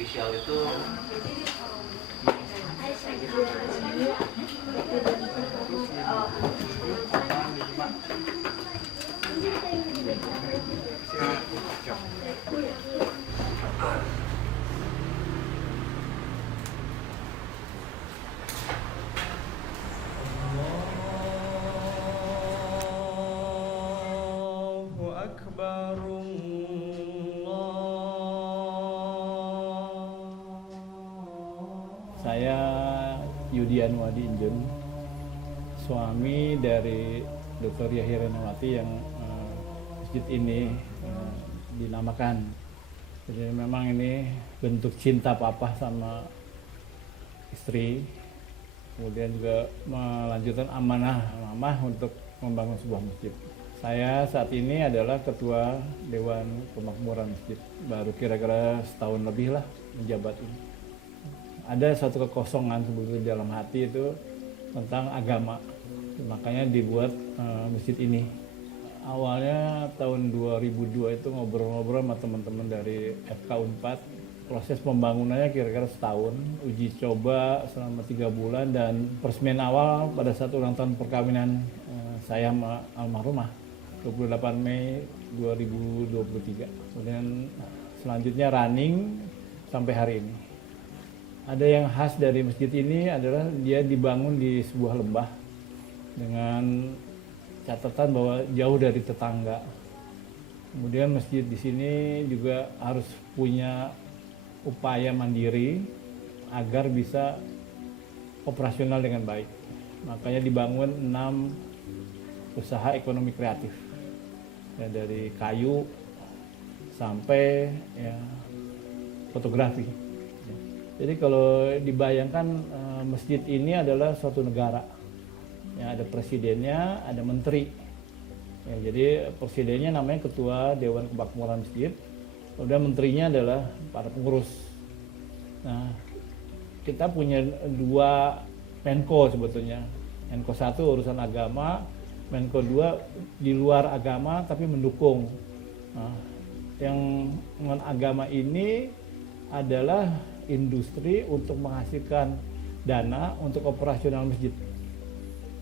official itu Allahu Akbar. Saya Yudian Wadi Injun, suami dari Dr. Yahya Renawati yang masjid ini dinamakan. Jadi memang ini bentuk cinta papa sama istri, kemudian juga melanjutkan amanah mama untuk membangun sebuah masjid. Saya saat ini adalah Ketua Dewan Pemakmuran Masjid, baru kira-kira setahun lebih lah menjabat ini. Ada suatu kekosongan sebetulnya dalam hati itu tentang agama, makanya dibuat masjid ini. Awalnya tahun 2002 itu ngobrol-ngobrol sama teman-teman dari FK Unpad. Proses pembangunannya kira-kira setahun, uji coba selama 3 bulan, dan peresmian awal pada saat ulang tahun perkawinan saya sama almarhumah 28 Mei 2023. Kemudian selanjutnya running sampai hari ini. Ada yang khas dari masjid ini adalah dia dibangun di sebuah lembah dengan catatan bahwa jauh dari tetangga. Kemudian masjid di sini juga harus punya upaya mandiri agar bisa operasional dengan baik. Makanya dibangun 6 usaha ekonomi kreatif, ya, dari kayu sampai ya, fotografi. Jadi kalau dibayangkan masjid ini adalah suatu negara, ya, ada presidennya, ada menteri. Ya, jadi presidennya namanya Ketua Dewan Kemakmuran Masjid, kemudian menterinya adalah para pengurus. Nah, kita punya 2 Menko sebetulnya. Menko 1 urusan agama, Menko 2 di luar agama tapi mendukung. Nah, yang non agama ini adalah industri untuk menghasilkan dana untuk operasional masjid.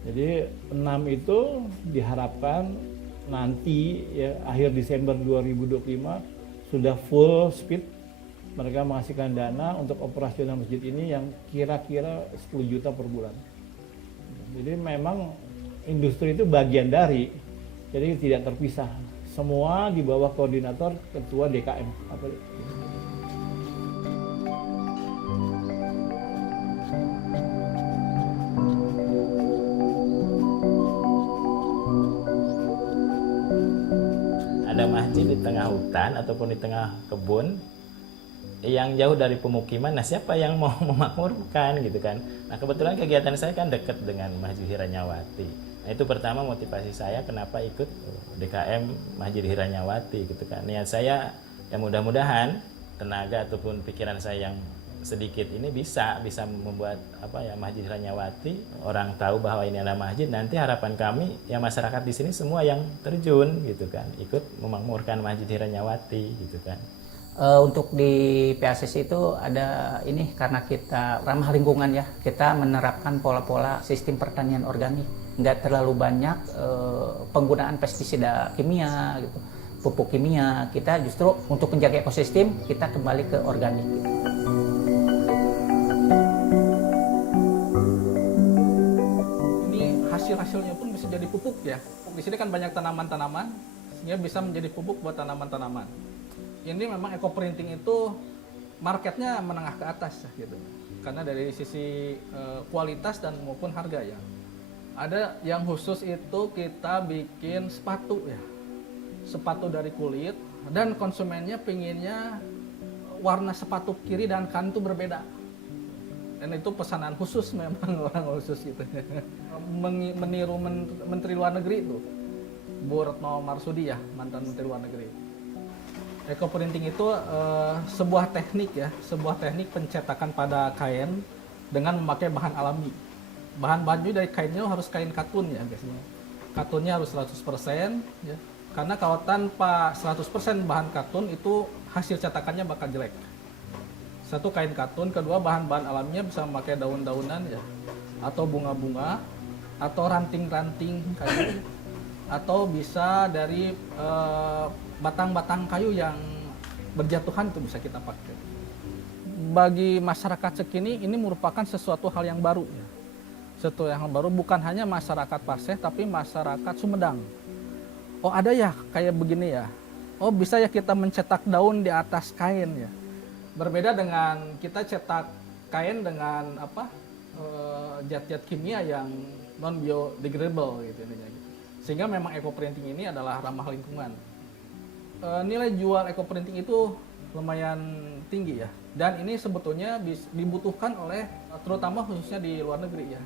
Jadi 6 itu diharapkan nanti ya, akhir Desember 2025 sudah full speed mereka menghasilkan dana untuk operasional masjid ini yang kira-kira 10 juta per bulan. Jadi memang industri itu bagian dari, jadi tidak terpisah. Semua di bawah koordinator ketua DKM. Ada masjid di tengah hutan ataupun di tengah kebun yang jauh dari pemukiman, nah siapa yang mau memakmurkan gitu kan. Nah kebetulan kegiatan saya kan dekat dengan Masjid Hiranyawati. Nah itu pertama motivasi saya kenapa ikut DKM Masjid Hiranyawati gitu kan. Niat saya ya mudah-mudahan tenaga ataupun pikiran saya yang sedikit ini bisa membuat Masjid Hiranyawati orang tahu bahwa ini adalah masjid. Nanti harapan kami ya masyarakat di sini semua yang terjun gitu kan, ikut memakmurkan Masjid Hiranyawati gitu kan. Untuk di PASS itu ada ini, karena kita ramah lingkungan ya, kita menerapkan pola-pola sistem pertanian organik, nggak terlalu banyak penggunaan pestisida kimia gitu, pupuk kimia. Kita justru untuk menjaga ekosistem kita kembali ke organik gitu. Hasil-hasilnya pun bisa jadi pupuk ya. Di sini kan banyak tanaman-tanaman, sehingga bisa menjadi pupuk buat tanaman-tanaman. Ini memang eco printing itu marketnya menengah ke atas gitu. Karena dari sisi kualitas dan maupun harga ya. Ada yang khusus itu kita bikin sepatu ya. Sepatu dari kulit, dan konsumennya pinginnya warna sepatu kiri dan kanan itu berbeda. Dan itu pesanan khusus memang orang khusus gitu. Meniru Menteri Luar Negeri itu, Bu Retno Marsudi ya, mantan Menteri Luar Negeri. Eco printing itu sebuah teknik ya, sebuah teknik pencetakan pada kain dengan memakai bahan alami. Bahan baju dari kainnya harus kain katun ya biasanya. Katunnya harus 100% ya. Karena kalau tanpa 100% bahan katun itu hasil cetakannya bakal jelek. Satu, kain katun, kedua bahan-bahan alaminya bisa memakai daun-daunan ya, atau bunga-bunga, atau ranting-ranting kayu, atau bisa dari batang-batang kayu yang berjatuhan itu bisa kita pakai. Bagi masyarakat Sekini ini merupakan sesuatu hal yang baru ya. Sesuatu yang baru bukan hanya masyarakat Paseh tapi masyarakat Sumedang. Oh ada ya kayak begini ya. Oh bisa ya kita mencetak daun di atas kain ya. Berbeda dengan kita cetak kain dengan zat-zat kimia yang non biodegradable gitu intinya gitu. Sehingga memang eco printing ini adalah ramah lingkungan. Nilai jual eco printing itu lumayan tinggi ya. Dan ini sebetulnya dibutuhkan oleh terutama khususnya di luar negeri ya.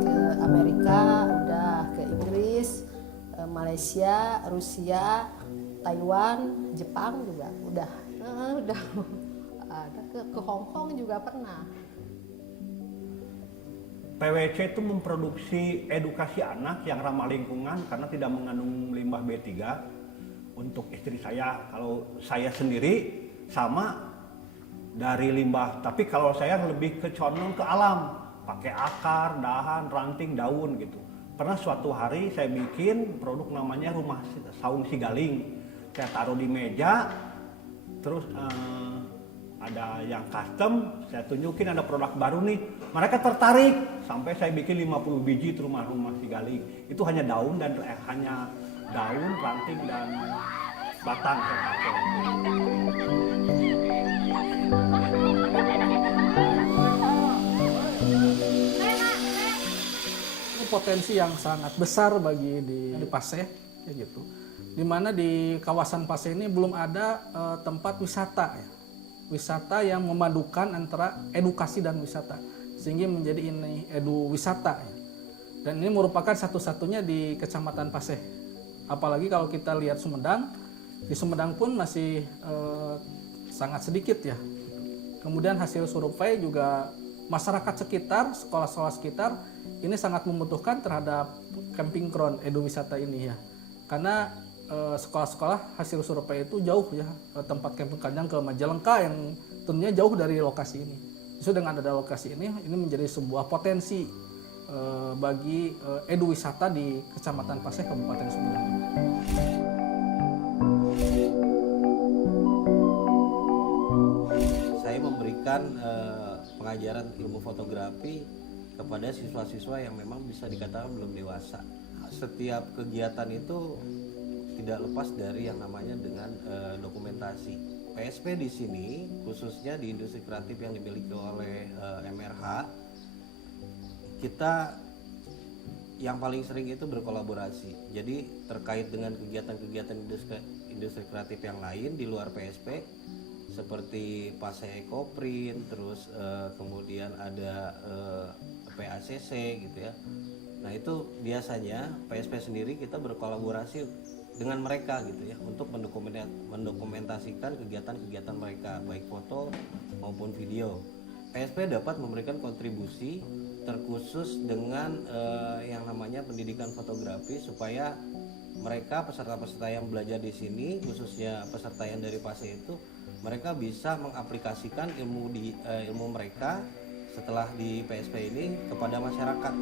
Ke Amerika, udah ke Inggris, Malaysia, Rusia, Taiwan, Jepang juga udah. Udah ada ke Hong Kong juga pernah. PWC itu memproduksi edukasi anak yang ramah lingkungan karena tidak mengandung limbah B3. Untuk istri saya, kalau saya sendiri sama dari limbah, tapi kalau saya lebih condong ke alam, pakai akar, dahan, ranting, daun gitu. Pernah suatu hari saya bikin produk namanya rumah saung sigaling. Saya taruh di meja, terus ada yang custom, saya tunjukin ada produk baru nih. Mereka tertarik sampai saya bikin 50 biji itu rumah sigaling. Itu hanya daun dan hanya daun, ranting dan batang saya pakai. Ini potensi yang sangat besar bagi di Paseh ya gitu. Dimana di kawasan Paseh ini belum ada tempat wisata ya. Wisata yang memadukan antara edukasi dan wisata sehingga menjadi ini edu wisata ya. Dan ini merupakan satu-satunya di Kecamatan Paseh. Apalagi kalau kita lihat Sumedang, di Sumedang pun masih sangat sedikit ya. Kemudian hasil survei juga masyarakat sekitar, sekolah-sekolah sekitar ini sangat membutuhkan terhadap camping ground edu wisata ini ya. Karena sekolah-sekolah hasil survei itu jauh ya, tempat camping kandang ke Majalengka yang tentunya jauh dari lokasi ini. Justru dengan ada lokasi ini menjadi sebuah potensi bagi edu wisata di Kecamatan Paseh, Kabupaten Sumedang. Saya memberikan pengajaran ilmu fotografi kepada siswa-siswa yang memang bisa dikatakan belum dewasa. Setiap kegiatan itu tidak lepas dari yang namanya dengan dokumentasi. PSP di sini, khususnya di industri kreatif yang dimiliki oleh MRH, kita yang paling sering itu berkolaborasi. Jadi terkait dengan kegiatan-kegiatan industri kreatif yang lain di luar PSP, seperti Paseh Ecoprint, terus kemudian ada PACC gitu ya. Nah itu biasanya PSP sendiri kita berkolaborasi dengan mereka gitu ya untuk mendokumentasikan kegiatan-kegiatan mereka baik foto maupun video. PSP dapat memberikan kontribusi terkhusus dengan yang namanya pendidikan fotografi supaya mereka peserta-peserta yang belajar di sini khususnya peserta yang dari Paseh itu mereka bisa mengaplikasikan ilmu mereka setelah di PSP ini kepada masyarakat.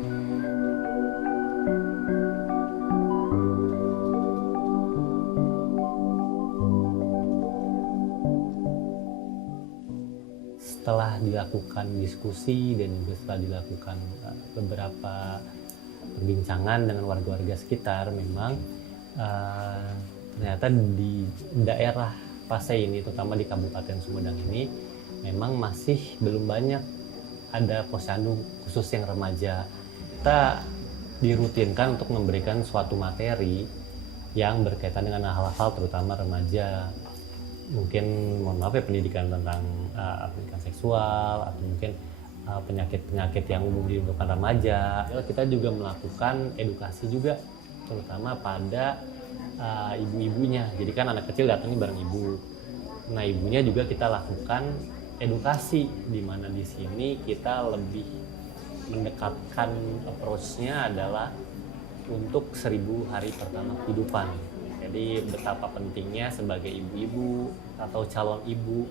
Setelah dilakukan diskusi dan juga setelah dilakukan beberapa perbincangan dengan warga-warga sekitar, memang ternyata di daerah Paseh ini, terutama di Kabupaten Sumedang ini, memang masih belum banyak ada posyandu khusus yang remaja. Kita dirutinkan untuk memberikan suatu materi yang berkaitan dengan hal-hal terutama remaja. Mungkin mohon maaf ya, pendidikan tentang pendidikan seksual atau mungkin penyakit-penyakit yang umum dilakukan remaja. Kita juga melakukan edukasi juga terutama pada ibu-ibunya. Jadi kan anak kecil datangnya bareng ibu. Nah, ibunya juga kita lakukan edukasi di mana di sini kita lebih mendekatkan approach-nya adalah untuk 1000 hari pertama kehidupan. Jadi betapa pentingnya sebagai ibu-ibu atau calon ibu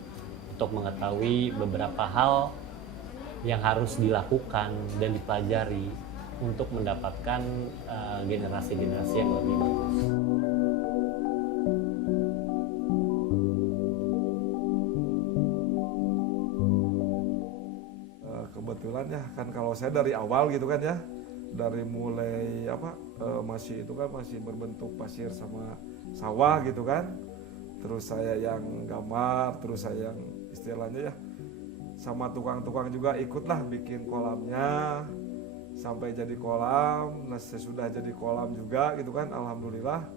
untuk mengetahui beberapa hal yang harus dilakukan dan dipelajari untuk mendapatkan generasi-generasi yang lebih bagus. Kebetulan ya kan kalau saya dari awal gitu kan ya, dari mulai masih itu kan masih berbentuk pasir sama sawah gitu kan, terus saya yang gambar, terus saya yang istilahnya ya sama tukang-tukang juga ikutlah bikin kolamnya sampai jadi kolam. Nah sesudah jadi kolam juga gitu kan, alhamdulillah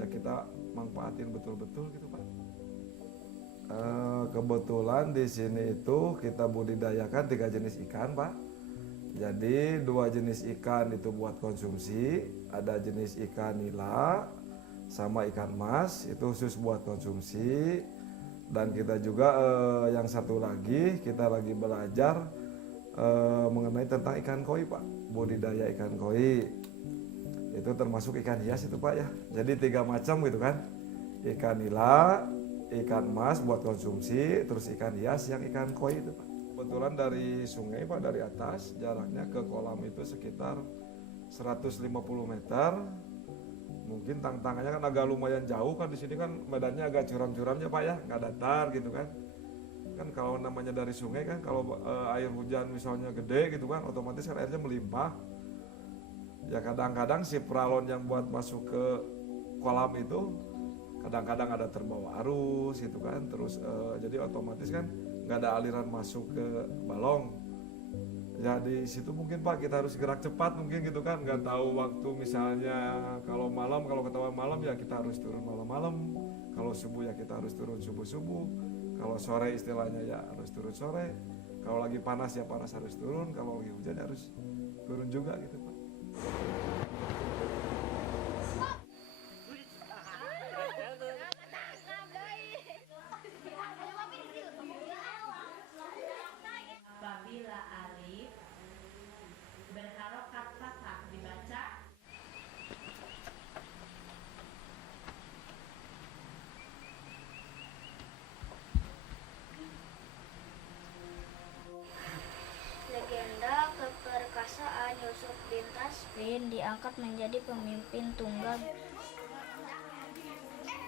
ya kita manfaatin betul-betul gitu Pak. Kebetulan di sini itu kita budidayakan 3 jenis ikan Pak. Jadi 2 jenis ikan itu buat konsumsi, ada jenis ikan nila sama ikan mas itu khusus buat konsumsi. Dan kita juga yang satu lagi kita lagi belajar mengenai tentang ikan koi Pak, budidaya ikan koi itu termasuk ikan hias itu Pak ya. Jadi 3 macam gitu kan, ikan nila, ikan mas buat konsumsi, terus ikan hias yang ikan koi itu Pak. Kebetulan dari sungai Pak, dari atas jaraknya ke kolam itu sekitar 150 meter. Mungkin tantangannya kan agak lumayan jauh kan, di sini kan medannya agak curam-curamnya Pak ya, nggak datar gitu kan. Kan kalau namanya dari sungai kan kalau air hujan misalnya gede gitu kan, otomatis kan airnya melimpah. Ya kadang-kadang si pralon yang buat masuk ke kolam itu kadang-kadang ada terbawa arus gitu kan, terus jadi otomatis kan nggak ada aliran masuk ke balong. Ya di situ mungkin Pak kita harus gerak cepat mungkin gitu kan, nggak tahu waktu misalnya kalau malam, kalau ketahuan malam ya kita harus turun malam-malam, kalau subuh ya kita harus turun subuh-subuh, kalau sore istilahnya ya harus turun sore, kalau lagi panas ya panas harus turun, kalau lagi hujan ya harus turun juga gitu Pak. Apabila alif berharokat fathah dibaca legenda keperkasaan Yusuf bin Tasbin diangkat menjadi pemimpin tunggal.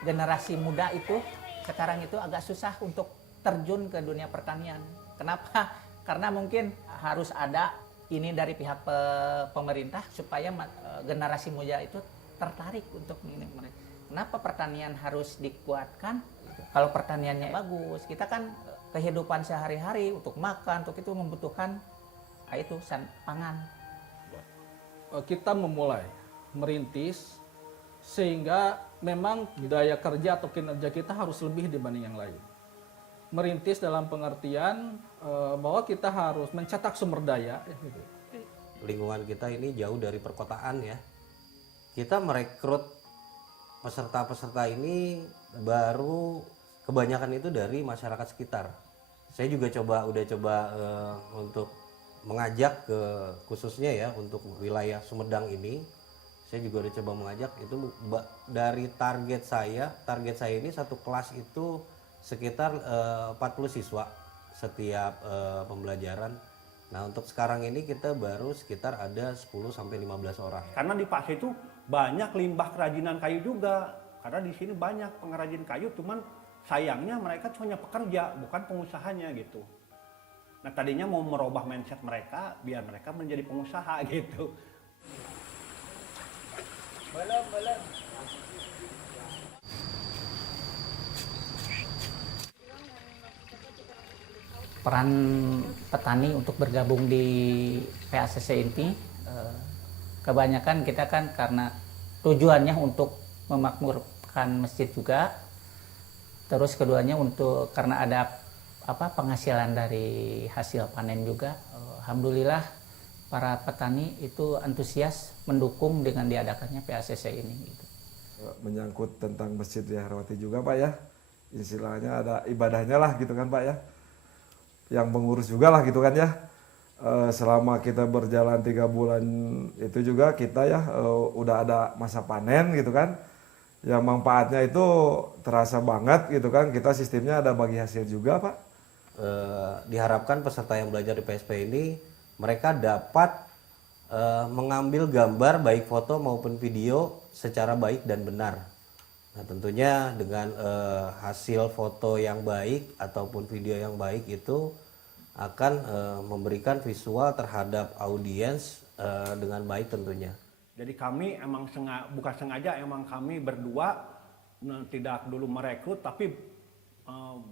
Generasi muda itu sekarang itu agak susah untuk terjun ke dunia pertanian. Kenapa? Karena mungkin harus ada ini dari pihak pemerintah supaya generasi muda itu tertarik untuk ini. Kenapa pertanian harus dikuatkan? Kalau pertaniannya bagus, kita kan kehidupan sehari-hari untuk makan, untuk itu membutuhkan itu pangan. Kita memulai merintis sehingga memang daya kerja atau kinerja kita harus lebih dibanding yang lain. Merintis dalam pengertian bahwa kita harus mencetak sumber daya. Lingkungan kita ini jauh dari perkotaan ya. Kita merekrut peserta-peserta ini baru kebanyakan itu dari masyarakat sekitar. Saya juga udah coba untuk mengajak ke khususnya ya untuk wilayah Sumedang ini. Saya juga udah coba mengajak itu dari target saya ini satu kelas itu sekitar 40 siswa setiap pembelajaran. Nah untuk sekarang ini kita baru sekitar ada 10-15 orang. Karena di Pasir itu banyak limbah kerajinan kayu juga. Karena di sini banyak pengrajin kayu, cuman sayangnya mereka hanya pekerja, bukan pengusahanya gitu. Nah tadinya mau merubah mindset mereka biar mereka menjadi pengusaha gitu. belum Peran petani untuk bergabung di PACC ini kebanyakan kita kan karena tujuannya untuk memakmurkan masjid juga, terus keduanya untuk karena ada penghasilan dari hasil panen juga. Alhamdulillah para petani itu antusias mendukung dengan diadakannya PACC ini gitu. Menyangkut tentang Masjid Riah-Rawati juga Pak ya, istilahnya ada ibadahnya lah gitu kan Pak ya, yang mengurus juga lah gitu kan ya. Selama kita berjalan 3 bulan itu juga kita ya udah ada masa panen gitu kan. yang manfaatnya itu terasa banget gitu kan. Kita sistemnya ada bagi hasil juga Pak. Diharapkan peserta yang belajar di PSP ini mereka dapat mengambil gambar baik foto maupun video secara baik dan benar. Nah tentunya dengan hasil foto yang baik ataupun video yang baik itu akan memberikan visual terhadap audiens dengan baik tentunya. Jadi kami emang bukan sengaja, emang kami berdua tidak dulu merekrut, tapi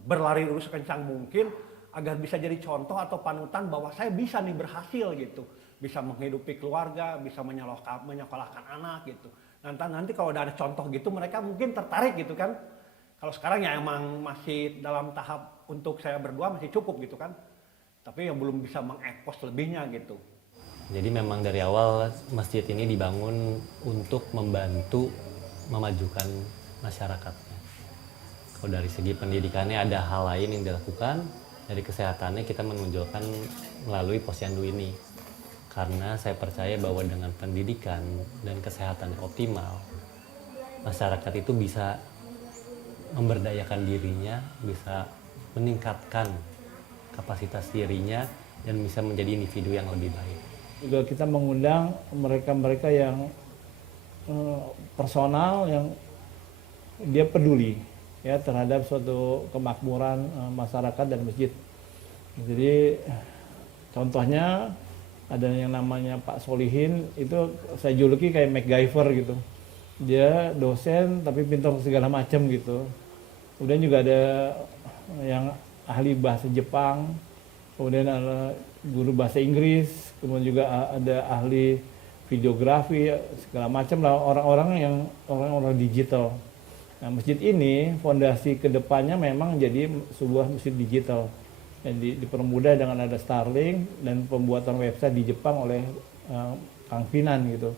berlari dulu sekencang mungkin agar bisa jadi contoh atau panutan bahwa saya bisa nih berhasil gitu, bisa menghidupi keluarga, bisa menyekolahkan anak gitu. Nanti kalau udah ada contoh gitu mereka mungkin tertarik gitu kan. Kalau sekarang ya emang masih dalam tahap untuk saya berdua masih cukup gitu kan, tapi yang belum bisa mengekspos lebihnya gitu. Jadi memang dari awal masjid ini dibangun untuk membantu memajukan masyarakatnya. Kalau dari segi pendidikannya ada hal lain yang dilakukan, dari kesehatannya kita menonjolkan melalui posyandu ini. Karena saya percaya bahwa dengan pendidikan dan kesehatan yang optimal, masyarakat itu bisa memberdayakan dirinya, bisa meningkatkan kapasitas dirinya, dan bisa menjadi individu yang lebih baik. Juga kita mengundang mereka-mereka yang personal, yang dia peduli ya terhadap suatu kemakmuran masyarakat dan masjid. Jadi contohnya ada yang namanya Pak Solihin, itu saya juluki kayak MacGyver gitu. Dia dosen tapi pintar segala macam gitu. Kemudian juga ada yang ahli bahasa Jepang, kemudian ada guru bahasa Inggris, kemudian juga ada ahli videografi, segala macam lah, orang-orang digital. Nah, masjid ini fondasi kedepannya memang jadi sebuah masjid digital yang dipermudah dengan ada Starlink dan pembuatan website di Jepang oleh Kang Finan gitu.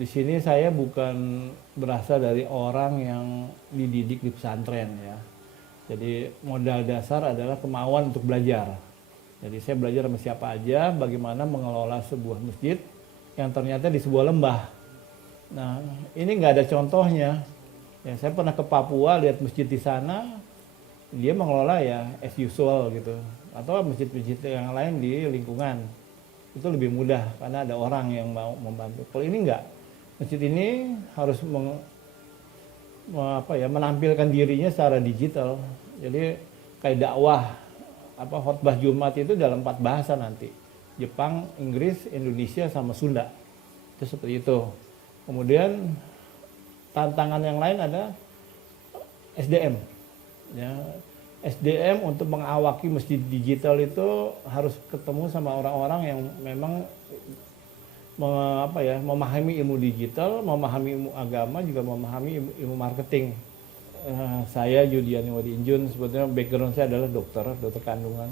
Di sini saya bukan berasal dari orang yang dididik di pesantren ya. Jadi modal dasar adalah kemauan untuk belajar. Jadi saya belajar sama siapa aja bagaimana mengelola sebuah masjid yang ternyata di sebuah lembah. Nah ini nggak ada contohnya. Ya, saya pernah ke Papua lihat masjid di sana, dia mengelola ya as usual gitu. Atau masjid-masjid yang lain di lingkungan itu lebih mudah karena ada orang yang mau membantu. Kalau ini enggak, masjid ini harus menampilkan dirinya secara digital. Jadi kayak dakwah khotbah Jumat itu dalam 4 bahasa nanti. Jepang, Inggris, Indonesia sama Sunda. Itu seperti itu. Kemudian tantangan yang lain ada SDM. Ya, SDM untuk mengawaki masjid digital itu harus ketemu sama orang-orang yang memang memahami ilmu digital, memahami ilmu agama, juga memahami ilmu marketing. Saya Yudian Wadi Injun, sebetulnya background saya adalah dokter kandungan.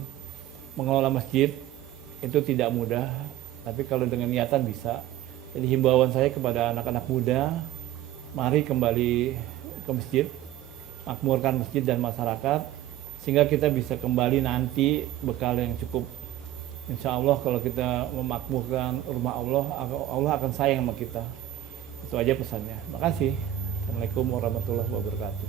Mengelola masjid itu tidak mudah, tapi kalau dengan niatan bisa. Jadi himbauan saya kepada anak-anak muda, mari kembali ke masjid, makmurkan masjid dan masyarakat, sehingga kita bisa kembali nanti bekal yang cukup. Insya Allah kalau kita memakmurkan rumah Allah, Allah akan sayang sama kita. Itu aja pesannya. Makasih. Assalamualaikum warahmatullahi wabarakatuh.